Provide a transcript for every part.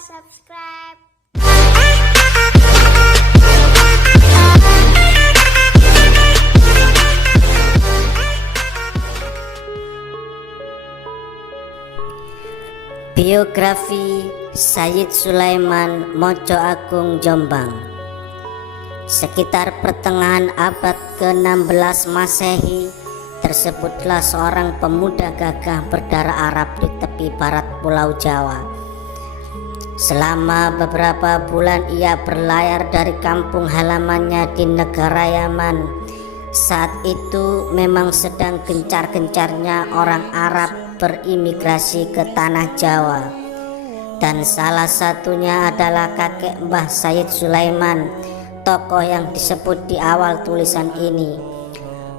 subscribe. Biografi Sayyid Sulaiman Mojo Agung Jombang. Sekitar pertengahan abad ke-16 Masehi, tersebutlah seorang pemuda gagah berdarah Arab di tepi barat Pulau Jawa. Selama beberapa bulan ia berlayar dari kampung halamannya di negara Yaman. Saat itu memang sedang gencar-gencarnya orang Arab berimigrasi ke tanah Jawa, dan salah satunya adalah kakek Mbah Sayyid Sulaiman, tokoh yang disebut di awal tulisan ini.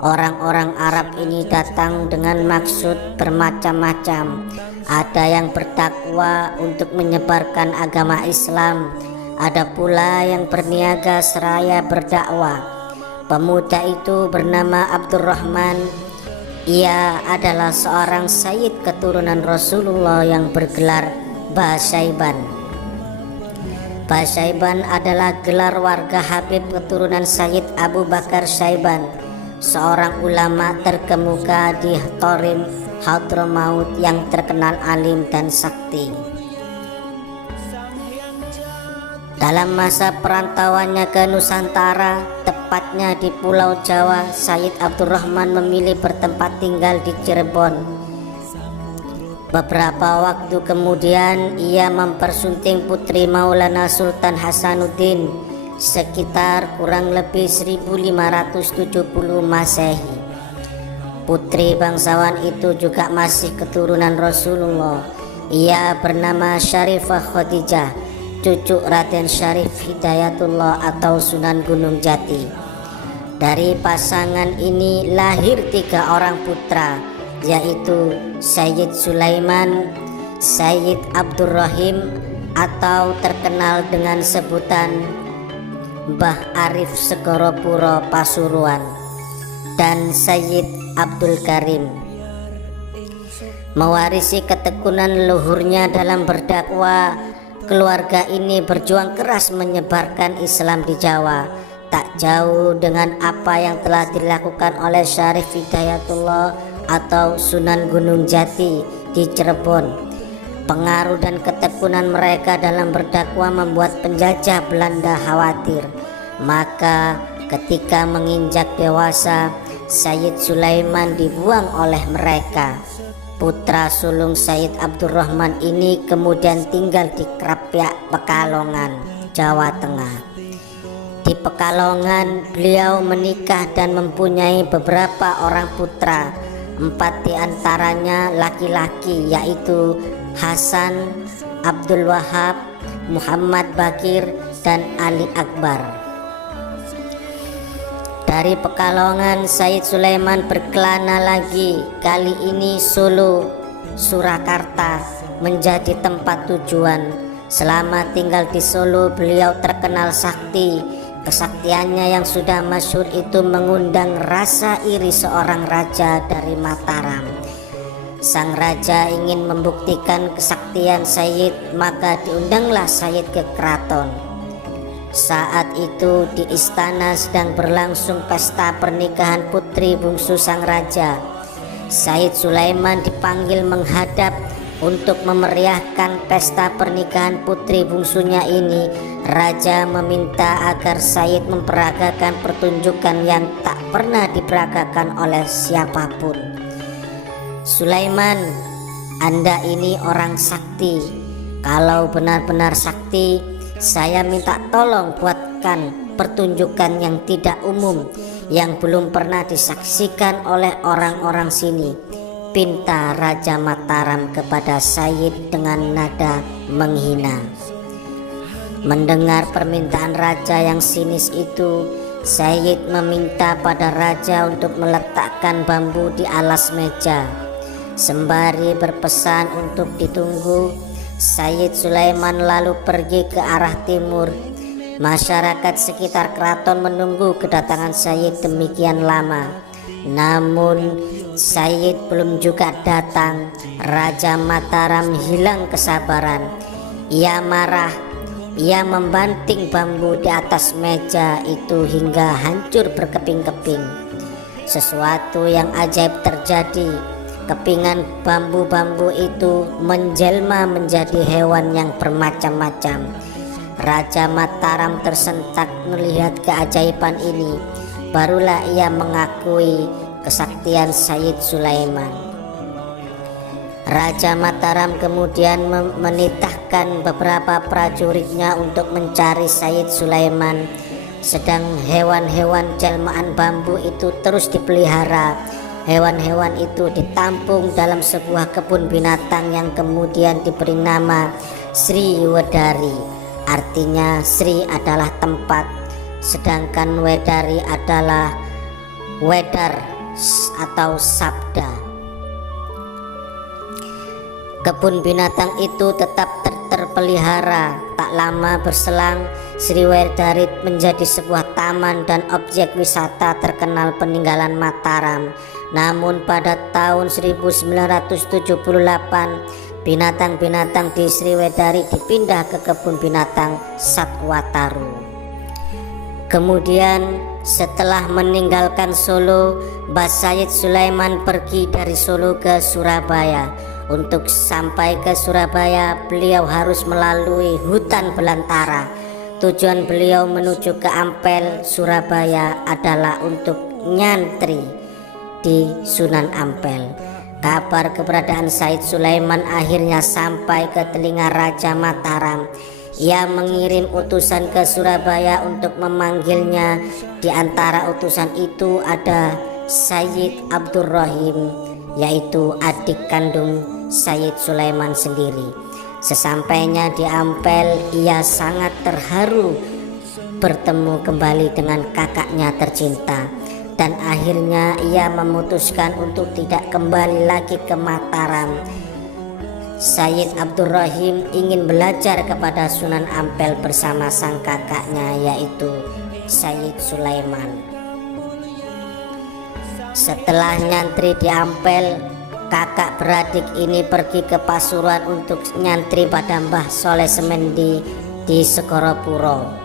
Orang-orang Arab ini datang dengan maksud bermacam-macam. Ada yang berdakwah untuk menyebarkan agama Islam, ada pula yang berniaga seraya berdakwah. Pemuda itu bernama Abdurrahman. Ia adalah seorang sayyid keturunan Rasulullah yang bergelar Ba Syaiban. Ba Syaiban adalah gelar warga Habib keturunan Sayyid Abu Bakar Syaiban, seorang ulama terkemuka di Torim Hadramaut yang terkenal alim dan sakti. Dalam masa perantauannya ke Nusantara, tepatnya di Pulau Jawa, Sayyid Abdurrahman memilih bertempat tinggal di Cirebon. Beberapa waktu kemudian ia mempersunting putri Maulana Sultan Hasanuddin sekitar kurang lebih 1570 Masehi. Putri bangsawan itu juga masih keturunan Rasulullah. Ia bernama Syarifah Khadijah, cucu Raden Syarif Hidayatullah atau Sunan Gunung Jati. Dari pasangan ini lahir 3 orang putra, yaitu Sayyid Sulaiman, Sayyid Abdurrahim atau terkenal dengan sebutan Mbah Arif Segoropuro Pasuruan, dan Sayyid Abdul Karim. Mewarisi ketekunan leluhurnya dalam berdakwah, keluarga ini berjuang keras menyebarkan Islam di Jawa, tak jauh dengan apa yang telah dilakukan oleh Syarif Hidayatullah atau Sunan Gunung Jati di Cirebon. Pengaruh dan ketekunan mereka dalam berdakwah membuat penjajah Belanda khawatir. Maka ketika menginjak dewasa, Sayyid Sulaiman dibuang oleh mereka. Putra sulung Sayyid Abdurrahman ini kemudian tinggal di Krapyak, Pekalongan, Jawa Tengah. Di Pekalongan beliau menikah dan mempunyai beberapa orang putra. 4 diantaranya laki-laki, yaitu Hasan, Abdul Wahab, Muhammad Bakir, dan Ali Akbar. Dari Pekalongan, Sayyid Sulaiman berkelana lagi. Kali ini Solo, Surakarta menjadi tempat tujuan. Selama tinggal di Solo, beliau terkenal sakti. Kesaktiannya yang sudah masyhur itu mengundang rasa iri seorang raja dari Mataram. Sang raja ingin membuktikan kesaktian Sayyid, maka diundanglah Sayyid ke keraton. Saat itu di istana sedang berlangsung pesta pernikahan putri bungsu sang raja. Sayyid Sulaiman dipanggil menghadap untuk memeriahkan pesta pernikahan putri bungsunya ini. Raja meminta agar Sayyid memperagakan pertunjukan yang tak pernah diperagakan oleh siapapun. Sulaiman, Anda ini orang sakti. Kalau benar-benar sakti, saya minta tolong buatkan pertunjukan yang tidak umum, yang belum pernah disaksikan oleh orang-orang sini, pinta Raja Mataram kepada Sayyid dengan nada menghina. Mendengar permintaan raja yang sinis itu, Sayyid meminta pada raja untuk meletakkan bambu di alas meja. Sembari berpesan untuk ditunggu, Sayyid Sulaiman lalu pergi ke arah timur. Masyarakat sekitar keraton menunggu kedatangan Sayyid demikian lama. Namun Sayyid belum juga datang. Raja Mataram hilang kesabaran. Ia marah. Ia membanting bambu di atas meja itu hingga hancur berkeping-keping. Sesuatu yang ajaib terjadi. Kepingan bambu-bambu itu menjelma menjadi hewan yang bermacam-macam. Raja Mataram tersentak melihat keajaiban ini. Barulah ia mengakui kesaktian Sayyid Sulaiman. Raja Mataram kemudian menitahkan beberapa prajuritnya untuk mencari Sayyid Sulaiman. Sedang hewan-hewan jelmaan bambu itu terus dipelihara. Hewan-hewan itu ditampung dalam sebuah kebun binatang yang kemudian diberi nama Sri Wedari. Artinya Sri adalah tempat, sedangkan Wedari adalah wedar atau sabda. Kebun binatang itu tetap terpelihara. Tak lama berselang, Sri Wedari menjadi sebuah taman dan objek wisata terkenal peninggalan Mataram. Namun pada tahun 1978, binatang-binatang di Sri Wedari dipindah ke kebun binatang Satwataru. Kemudian setelah meninggalkan Solo, Mbah Sayyid Sulaiman pergi dari Solo ke Surabaya. Untuk sampai ke Surabaya, beliau harus melalui hutan belantara. Tujuan beliau menuju ke Ampel, Surabaya adalah untuk nyantri di Sunan Ampel. Kabar keberadaan Sayyid Sulaiman akhirnya sampai ke telinga Raja Mataram. Ia mengirim utusan ke Surabaya untuk memanggilnya. Di antara utusan itu ada Sayyid Abdurrahim, yaitu adik kandung Sayyid Sulaiman sendiri. Sesampainya di Ampel, ia sangat terharu bertemu kembali dengan kakaknya tercinta, dan akhirnya ia memutuskan untuk tidak kembali lagi ke Mataram. Sayyid Abdurrahim ingin belajar kepada Sunan Ampel bersama sang kakaknya, yaitu Sayyid Sulaiman. Setelah nyantri di Ampel, kakak beradik ini pergi ke Pasuruan untuk nyantri pada Mbah Soleh Semendi di Segoropuro.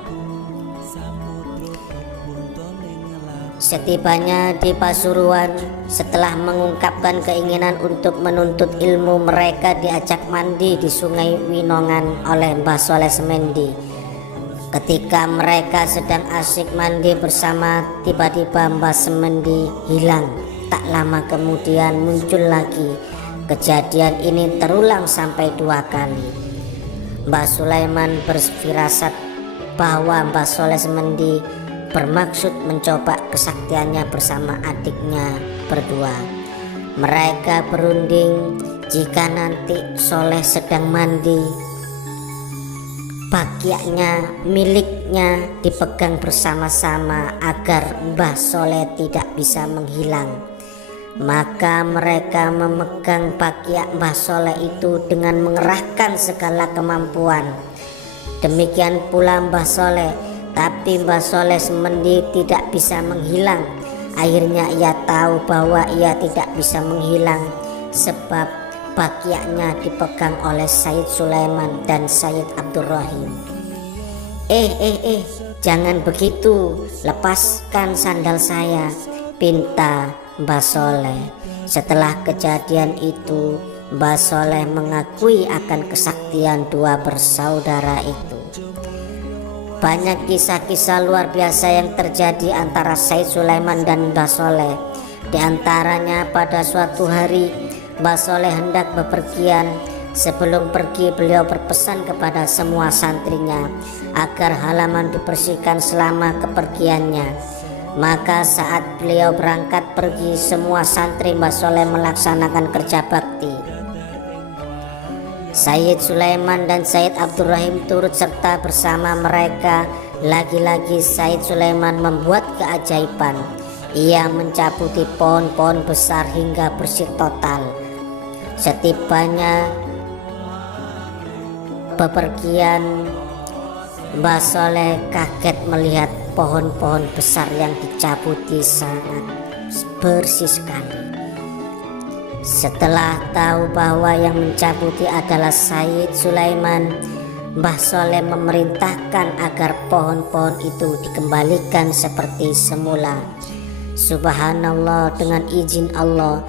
Setibanya di Pasuruan, setelah mengungkapkan keinginan untuk menuntut ilmu, mereka diajak mandi di Sungai Winongan oleh Mbah Soleh Semendi. Ketika mereka sedang asyik mandi bersama, tiba-tiba Mbah Semendi hilang. Tak lama kemudian muncul lagi. Kejadian ini terulang sampai 2 kali. Mbah Sulaiman berfirasat bahwa Mbah Soleh Semendi bermaksud mencoba kesaktiannya bersama adiknya berdua. Mereka berunding jika nanti Soleh sedang mandi, bagiannya miliknya dipegang bersama-sama agar Mbah Soleh tidak bisa menghilang. Maka mereka memegang bagian Mbah Soleh itu dengan mengerahkan segala kemampuan. Demikian pula Mbah Soleh, tapi Mbah Soleh Semendi tidak bisa menghilang. Akhirnya ia tahu bahwa ia tidak bisa menghilang sebab bagiannya dipegang oleh Sayyid Sulaiman dan Sayyid Abdurrahim. Jangan begitu, lepaskan sandal saya, pinta Mbah Soleh. Setelah kejadian itu, Mbah Soleh mengakui akan kesaktian 2 bersaudara itu. Banyak kisah-kisah luar biasa yang terjadi antara Sayyid Sulaiman dan Mbah Soleh. Di antaranya pada suatu hari Mbah Soleh hendak bepergian. Sebelum pergi, beliau berpesan kepada semua santrinya agar halaman dibersihkan selama kepergiannya. Maka saat beliau berangkat pergi, semua santri Mbah Soleh melaksanakan kerja bakti. Sayyid Sulaiman dan Sayyid Abdurrahim turut serta bersama mereka. Lagi-lagi Sayyid Sulaiman membuat keajaiban. Ia mencabuti pohon-pohon besar hingga bersih total. Setibanya bepergian, Mbah Soleh kaget melihat pohon-pohon besar yang dicabuti sangat bersih sekali. Setelah tahu bahwa yang mencabuti adalah Sayyid Sulaiman, Mbah Soleh memerintahkan agar pohon-pohon itu dikembalikan seperti semula. Subhanallah, dengan izin Allah,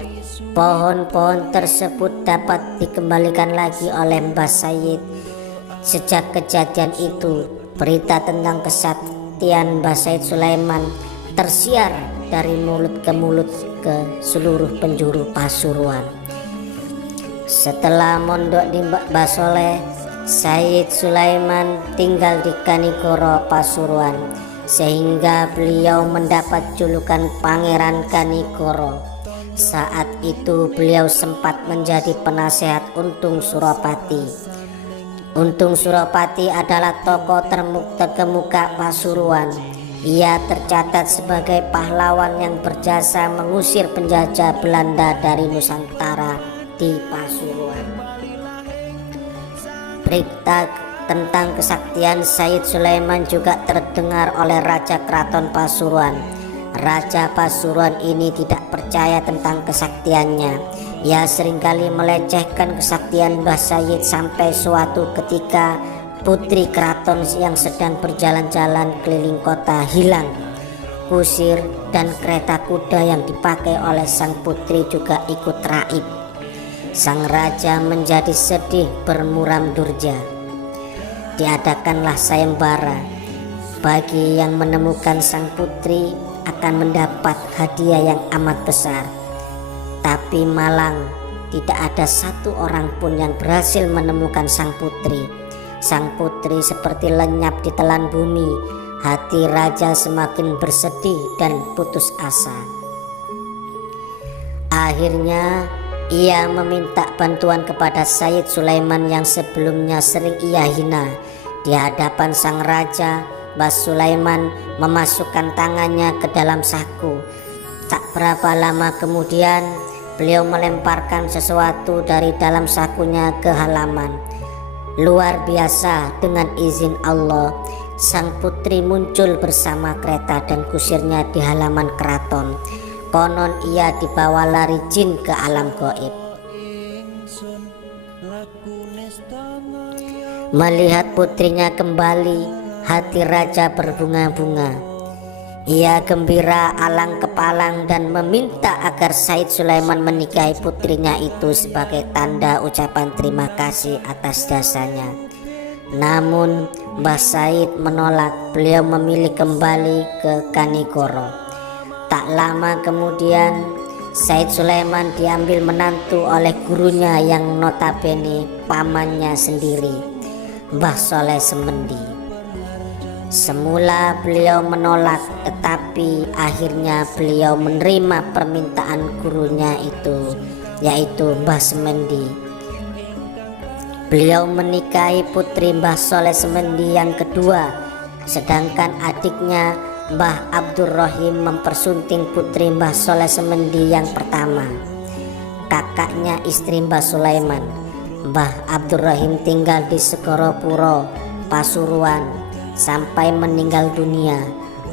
pohon-pohon tersebut dapat dikembalikan lagi oleh Mbah Said. Sejak kejadian itu, berita tentang kesaktian Mbah Said Sulaiman tersiar dari mulut ke mulut ke seluruh penjuru Pasuruan. Setelah mondok di Mbah Soleh, Said Sulaiman tinggal di Kanigoro, Pasuruan, sehingga beliau mendapat julukan Pangeran Kanigoro. Saat itu beliau sempat menjadi penasehat Untung Suropati. Untung Suropati adalah tokoh terkemuka Pasuruan. Ia tercatat sebagai pahlawan yang berjasa mengusir penjajah Belanda dari Nusantara di Pasuruan. Berita tentang kesaktian Said Sulaiman juga terdengar oleh Raja Keraton Pasuruan. Raja Pasuruan ini tidak percaya tentang kesaktiannya. Ia seringkali melecehkan kesaktian Mbah Said sampai suatu ketika putri keraton yang sedang berjalan-jalan keliling kota hilang. Kusir dan kereta kuda yang dipakai oleh sang putri juga ikut raib. Sang raja menjadi sedih bermuram durja. Diadakanlah sayembara. Bagi yang menemukan sang putri akan mendapat hadiah yang amat besar. Tapi malang, tidak ada satu orang pun yang berhasil menemukan sang putri. Sang putri seperti lenyap di telan bumi. Hati raja semakin bersedih dan putus asa. Akhirnya ia meminta bantuan kepada Said Sulaiman yang sebelumnya sering ia hina. Di hadapan sang raja, Mbah Sulaiman memasukkan tangannya ke dalam saku. Tak berapa lama kemudian, beliau melemparkan sesuatu dari dalam sakunya ke halaman. Luar biasa, dengan izin Allah, sang putri muncul bersama kereta dan kusirnya di halaman keraton. Konon ia dibawa lari jin ke alam gaib. Melihat putrinya kembali, hati raja berbunga-bunga. Ia gembira alang kepalang dan meminta agar Said Sulaiman menikahi putrinya itu sebagai tanda ucapan terima kasih atas jasanya. Namun Mbah Said menolak. Beliau memilih kembali ke Kanigoro. Tak lama kemudian Said Sulaiman diambil menantu oleh gurunya yang notabene pamannya sendiri, Mbah Soleh Semendi. Semula beliau menolak, tetapi akhirnya beliau menerima permintaan gurunya itu, yaitu Mbah Semendi. Beliau menikahi putri Mbah Soleh Semendi yang kedua, sedangkan adiknya Mbah Abdurrahim mempersunting putri Mbah Soleh Semendi yang pertama. Kakaknya istri Mbah Sulaiman, Mbah Abdurrahim, tinggal di Segoropuro, Pasuruan sampai meninggal dunia.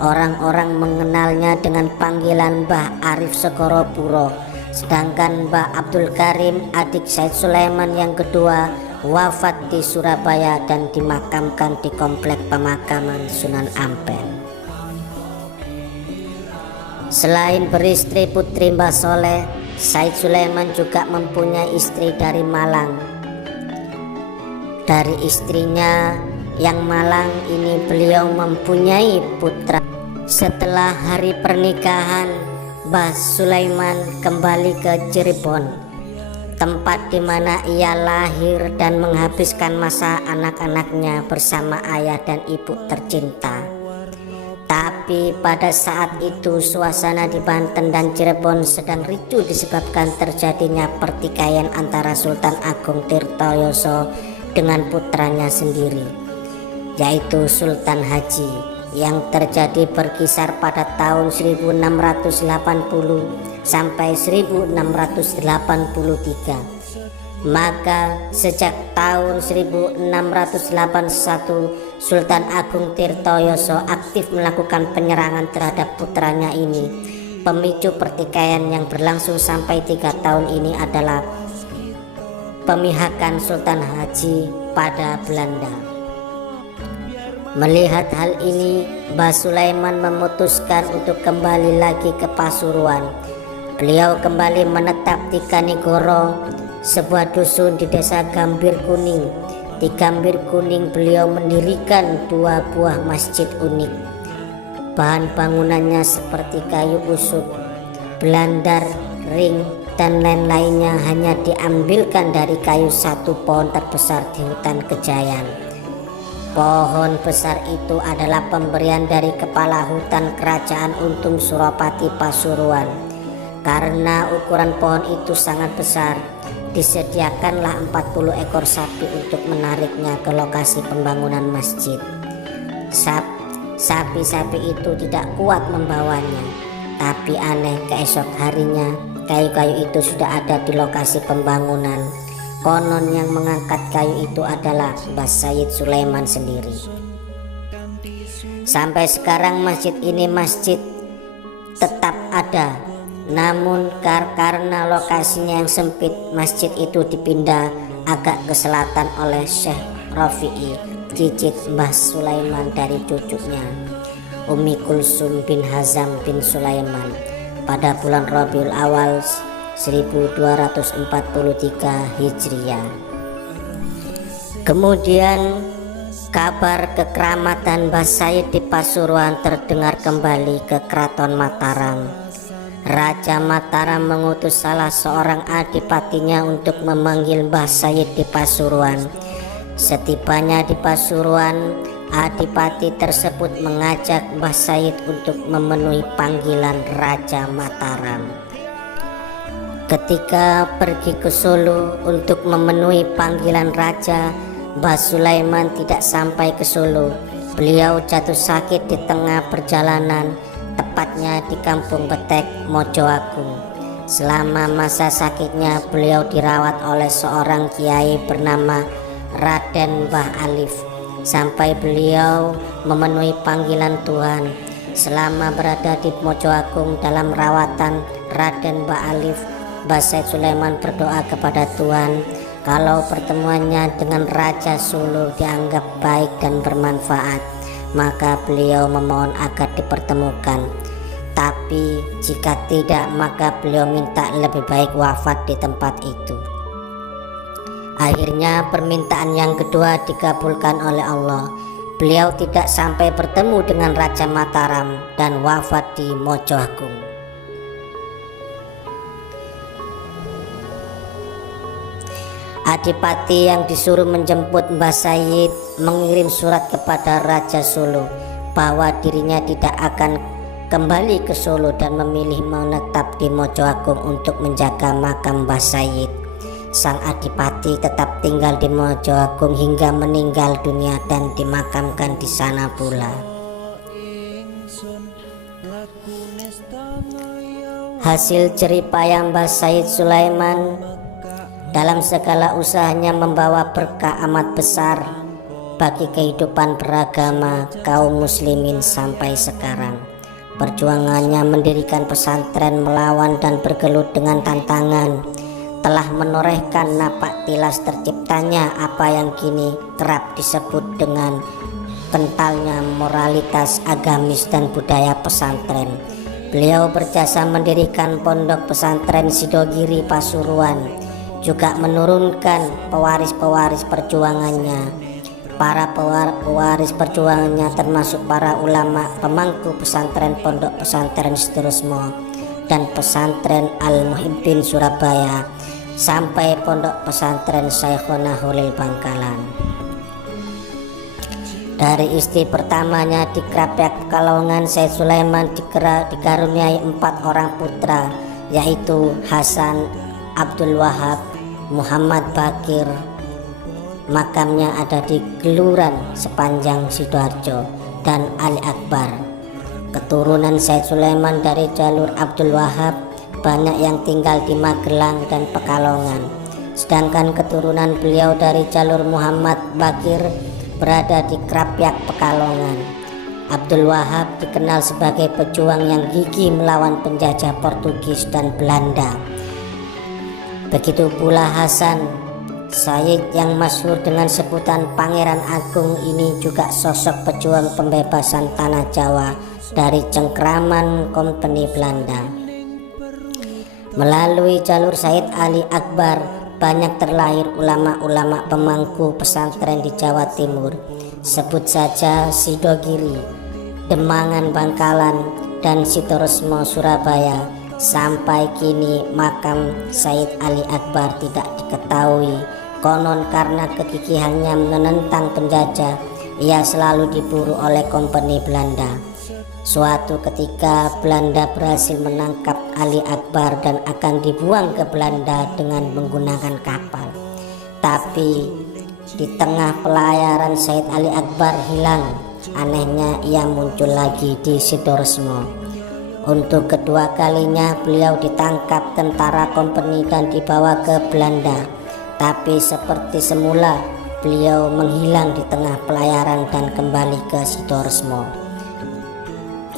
Orang-orang mengenalnya dengan panggilan Mbah Arif Segoropuro. Sedangkan Mbah Abdul Karim, adik Said Sulaiman yang kedua, wafat di Surabaya dan dimakamkan di komplek pemakaman Sunan Ampel. Selain beristri putri Mbah Soleh, Said Sulaiman juga mempunyai istri dari Malang. Dari istrinya yang Malang ini beliau mempunyai putra. Setelah hari pernikahan, Mbah Sulaiman kembali ke Cirebon, tempat di mana ia lahir dan menghabiskan masa anak-anaknya bersama ayah dan ibu tercinta. Tapi pada saat itu suasana di Banten dan Cirebon sedang ricuh disebabkan terjadinya pertikaian antara Sultan Agung Tirtoyoso dengan putranya sendiri, yaitu Sultan Haji, yang terjadi berkisar pada tahun 1680 sampai 1683. Maka sejak tahun 1681 Sultan Agung Tirtoyoso aktif melakukan penyerangan terhadap putranya ini. Pemicu pertikaian yang berlangsung sampai 3 tahun ini adalah pemihakan Sultan Haji pada Belanda. Melihat hal ini, Mbah Sulaiman memutuskan untuk kembali lagi ke Pasuruan. Beliau kembali menetap di Kanigoro, sebuah dusun di desa Gambir Kuning. Di Gambir Kuning beliau mendirikan 2 buah masjid unik. Bahan bangunannya seperti kayu usuk, belandar, ring, dan lain-lainnya hanya diambilkan dari kayu satu pohon terbesar di hutan Kejayan. Pohon besar itu adalah pemberian dari kepala hutan Kerajaan Untung Suropati Pasuruan. Karena ukuran pohon itu sangat besar, disediakanlah 40 ekor sapi untuk menariknya ke lokasi pembangunan masjid. Sapi-sapi itu tidak kuat membawanya, tapi aneh, keesok harinya kayu-kayu itu sudah ada di lokasi pembangunan. Konon yang mengangkat kayu itu adalah Mbah Sayyid Sulaiman sendiri. Sampai sekarang masjid ini tetap ada. Namun karena lokasinya yang sempit, masjid itu dipindah agak ke selatan oleh Syekh Rafi'i, cicit Mbah Sulaiman dari cucunya Umi Kulsum bin Hazam bin Sulaiman pada bulan Rabiul Awal 1243 Hijriah. Kemudian kabar kekeramatan Mbah Sayyid di Pasuruan terdengar kembali ke Keraton Mataram. Raja Mataram mengutus salah seorang adipatinya untuk memanggil Mbah Sayyid di Pasuruan. Setibanya di Pasuruan, adipati tersebut mengajak Mbah Sayyid untuk memenuhi panggilan Raja Mataram. Ketika pergi ke Solo untuk memenuhi panggilan raja, Mbah Sulaiman tidak sampai ke Solo. Beliau jatuh sakit di tengah perjalanan, tepatnya di Kampung Betek, Mojoagung. Selama masa sakitnya, beliau dirawat oleh seorang kiai bernama Raden Mbah Alif sampai beliau memenuhi panggilan Tuhan. Selama berada di Mojoagung dalam rawatan Raden Mbah Alif, Mbah Sayyid Sulaiman berdoa kepada Tuhan kalau pertemuannya dengan Raja Solo dianggap baik dan bermanfaat, maka beliau memohon agar dipertemukan. Tapi jika tidak, maka beliau minta lebih baik wafat di tempat itu. Akhirnya permintaan yang kedua dikabulkan oleh Allah. Beliau tidak sampai bertemu dengan Raja Mataram dan wafat di Mojoagung. Adipati yang disuruh menjemput Mbah Sayyid mengirim surat kepada Raja Solo bahwa dirinya tidak akan kembali ke Solo dan memilih menetap di Mojoagung untuk menjaga makam Mbah Sayyid. Sang adipati tetap tinggal di Mojoagung hingga meninggal dunia dan dimakamkan di sana pula. Hasil jeripayah Mbah Sayyid Sulaiman dalam segala usahanya membawa berkah amat besar bagi kehidupan beragama kaum muslimin sampai sekarang. Perjuangannya mendirikan pesantren, melawan dan bergelut dengan tantangan telah menorehkan napak tilas terciptanya apa yang kini kerap disebut dengan kentalnya moralitas agamis dan budaya pesantren. Beliau berjasa mendirikan pondok pesantren Sidogiri Pasuruan, juga menurunkan pewaris-pewaris perjuangannya. Para pewaris perjuangannya termasuk para ulama pemangku pesantren Pondok Pesantren Seterusmo dan Pesantren Al-Muhibbin Surabaya sampai Pondok Pesantren Syekhona Holil Bangkalan. Dari istri pertamanya di Krapyak Pekalongan, Sayyid Sulaiman dikaruniai 4 orang putra, yaitu Hasan, Abdul Wahab, Muhammad Bakir. Makamnya ada di Geluran Sepanjang Sidoarjo, dan Ali Akbar. Keturunan Sayyid Sulaiman dari jalur Abdul Wahab banyak yang tinggal di Magelang dan Pekalongan, sedangkan keturunan beliau dari jalur Muhammad Bakir berada di Krapyak Pekalongan. Abdul Wahab dikenal sebagai pejuang yang gigih melawan penjajah Portugis dan Belanda. Begitu pula Hasan, Sayyid yang masyhur dengan sebutan Pangeran Agung ini juga sosok pejuang pembebasan tanah Jawa dari cengkraman Kompeni Belanda. Melalui jalur Sayyid Ali Akbar banyak terlahir ulama-ulama pemangku pesantren di Jawa Timur. Sebut saja Sidogiri, Demangan Bangkalan, dan Sitoresmo Surabaya. Sampai kini makam Sayyid Ali Akbar tidak diketahui. Konon karena kegigihannya menentang penjajah, ia selalu diburu oleh Kompeni Belanda. Suatu ketika Belanda berhasil menangkap Ali Akbar dan akan dibuang ke Belanda dengan menggunakan kapal. Tapi di tengah pelayaran Sayyid Ali Akbar hilang. Anehnya ia muncul lagi di Sitoresmo. Untuk kedua kalinya beliau ditangkap tentara Kompeni dan dibawa ke Belanda. Tapi seperti semula beliau menghilang di tengah pelayaran dan kembali ke Sitoresmo.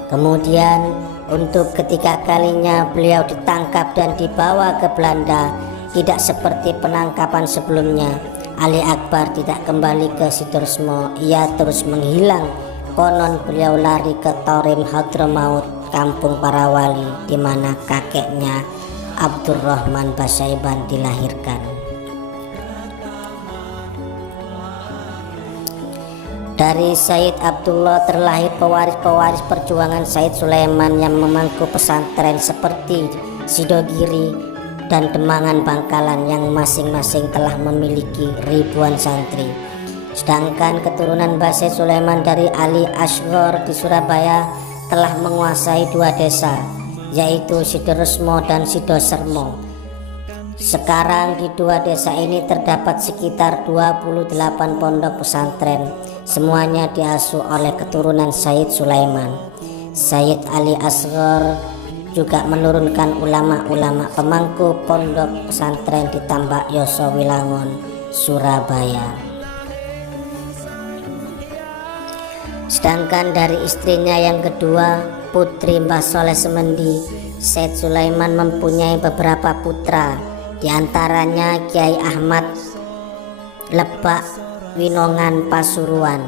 Kemudian untuk ketiga kalinya beliau ditangkap dan dibawa ke Belanda. Tidak seperti penangkapan sebelumnya, Ali Akbar tidak kembali ke Sitoresmo, ia terus menghilang. Konon beliau lari ke Torim Hadramaut, kampung para wali, di mana kakeknya Abdurrahman Basaiban dilahirkan. Dari Sayyid Abdullah terlahir pewaris-pewaris perjuangan Sayyid Sulaiman yang memangku pesantren seperti Sidogiri dan Demangan Bangkalan yang masing-masing telah memiliki ribuan santri. Sedangkan keturunan Sayyid Sulaiman dari Ali Asghar di Surabaya telah menguasai dua desa, yaitu Sitoresmo dan Sidosermo. Sekarang di dua desa ini terdapat sekitar 28 pondok pesantren. Semuanya diasuh oleh keturunan Sayyid Sulaiman. Sayyid Ali Asghar juga menurunkan ulama-ulama pemangku pondok pesantren di Tambak Yoso Wilangon, Surabaya. Sedangkan dari istrinya yang kedua, putri Mbah Soleh Semendi, Sayyid Sulaiman mempunyai beberapa putra, di antaranya Kiai Ahmad Lebak Winongan Pasuruan.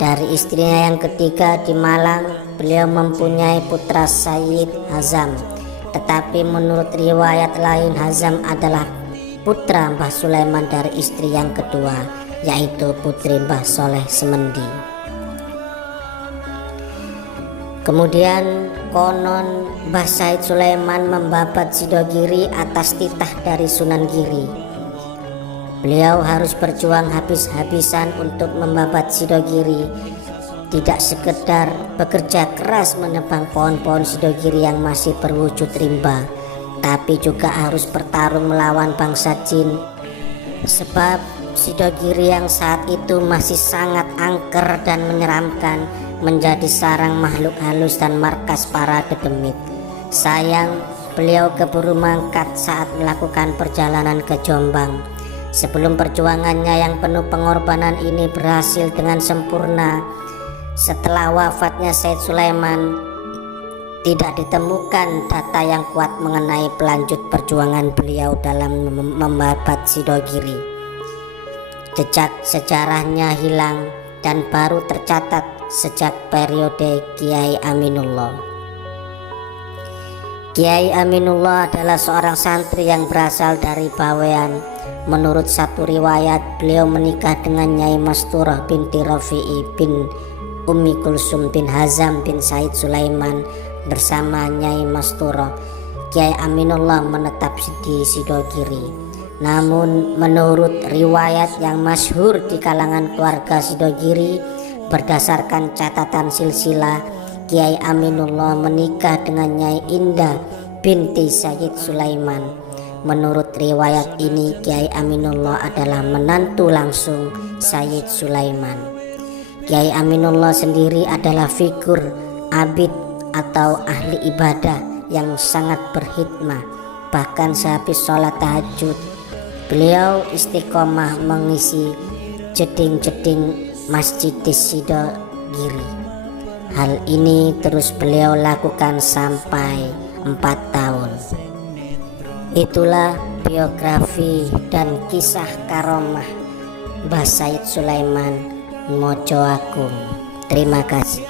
Dari istrinya yang ketiga di Malang, beliau mempunyai putra Sayyid Hazam. Tetapi menurut riwayat lain, Hazam adalah putra Mbah Sulaiman dari istri yang kedua, yaitu putri Mbah Soleh Semendi. Kemudian konon Mbah Said Sulaiman membabat Sidogiri atas titah dari Sunan Giri. Beliau harus berjuang habis-habisan untuk membabat Sidogiri. Tidak sekedar bekerja keras menebang pohon-pohon Sidogiri yang masih berwujud rimba, tapi juga harus bertarung melawan bangsa jin. Sebab Sidogiri yang saat itu masih sangat angker dan menyeramkan, menjadi sarang makhluk halus dan markas para dedemit. Sayang, beliau keburu mangkat saat melakukan perjalanan ke Jombang. Sebelum perjuangannya yang penuh pengorbanan ini berhasil dengan sempurna, setelah wafatnya Sayyid Sulaiman, tidak ditemukan data yang kuat mengenai pelanjut perjuangan beliau dalam membabat Sidogiri. Jejak sejarahnya hilang dan baru tercatat sejak periode Kiai Aminullah. Kiai Aminullah adalah seorang santri yang berasal dari Bawean. Menurut satu riwayat, beliau menikah dengan Nyai Masturah binti Rafi'i bin Ummi Kulsum bin Hazam bin Said Sulaiman. Bersama Nyai Masturah, Kiai Aminullah menetap di Sidogiri. Namun menurut riwayat yang masyhur di kalangan keluarga Sidogiri, berdasarkan catatan silsilah, Kiai Aminullah menikah dengan Nyai Indah binti Sayyid Sulaiman. Menurut riwayat ini, Kiai Aminullah adalah menantu langsung Sayyid Sulaiman. Kiai Aminullah sendiri adalah figur abid atau ahli ibadah yang sangat berhikmah. Bahkan sehabis sholat tahajud, beliau istiqomah mengisi jeding-jeding Masjid Sidogiri. Hal ini terus beliau lakukan sampai 4 tahun. Itulah biografi dan kisah karomah Mbah Said Sulaiman Mojo Agung. Terima kasih.